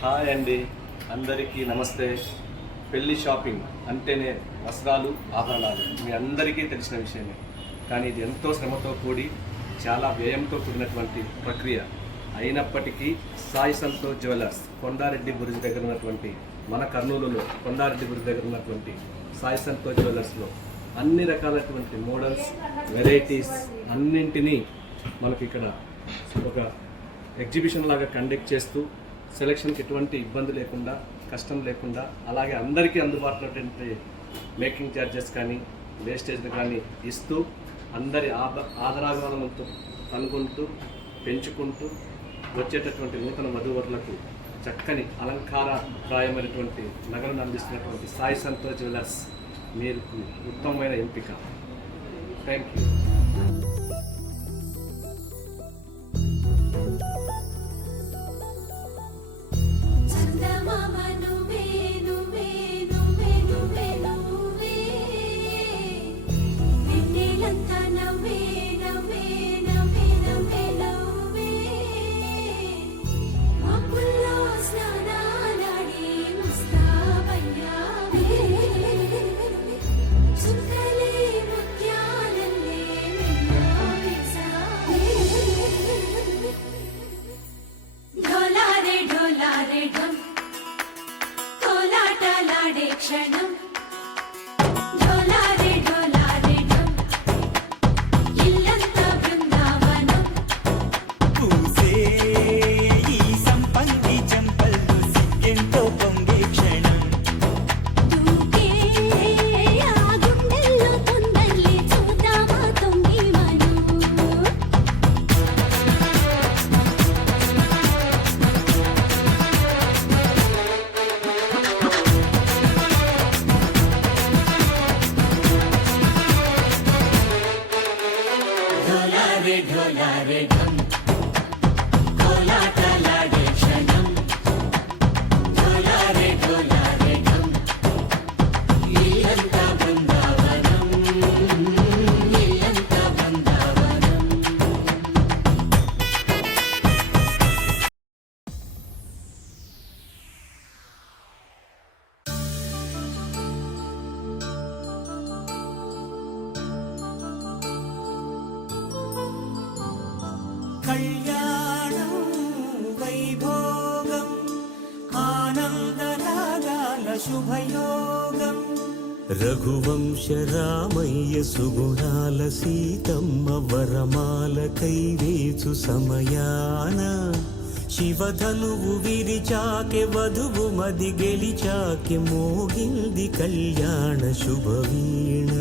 Hi అండి, అందరికీ నమస్తే. పెళ్లి షాపింగ్ అంటేనే వస్త్రాలు, ఆభరణాలు మీ అందరికీ తెలిసిన విషయమే. కానీ ఇది ఎంతో శ్రమతో కూడి చాలా వ్యయంతో కూడినటువంటి ప్రక్రియ. అయినప్పటికీ సాయి సంతోష్ జ్యువెలర్స్ కొండారెడ్డి బురుజు దగ్గర ఉన్నటువంటి మన కర్నూలులో కొండారెడ్డి బురుజు దగ్గర ఉన్నటువంటి సాయి సంతోష్ జ్యువెలర్స్లో అన్ని రకాలైనటువంటి మోడల్స్, వెరైటీస్ అన్నింటినీ మనకి ఇక్కడ ఒక ఎగ్జిబిషన్ లాగా కండక్ట్ చేస్తూ సెలక్షన్కి ఎటువంటి ఇబ్బంది లేకుండా, కష్టం లేకుండా, అలాగే అందరికీ అందుబాటులో మేకింగ్ ఛార్జెస్ కానీ వేస్టేజ్లు కానీ ఇస్తూ అందరి ఆదరాగమనంతో కనుగొంటూ పెంచుకుంటూ వచ్చేటటువంటి నూతన వధూవరులకు చక్కని అలంకారప్రాయమైనటువంటి నగలను అందిస్తున్నటువంటి సాయి సంతోష్ జ్యువెలర్స్ మీరు ఉత్తమమైన ఎంపిక. Thank you. క్షణం ढोला रे ढम कोलाटलाडे क्षणं ढोला रे ढम इल्लंता बृंदावनं इल्लंता बृंदावनं. కళ్యాణం వైభోగం ఆనందరాగాల శుభయోగం రఘువంశ రామయ్య సుగుణాల సీతమ్మ వరమాల కైవేచు సమయాన శివధనువు విరిచాకె వధువు మది గెలిచాకె మోగింది కళ్యాణ శుభవీణ.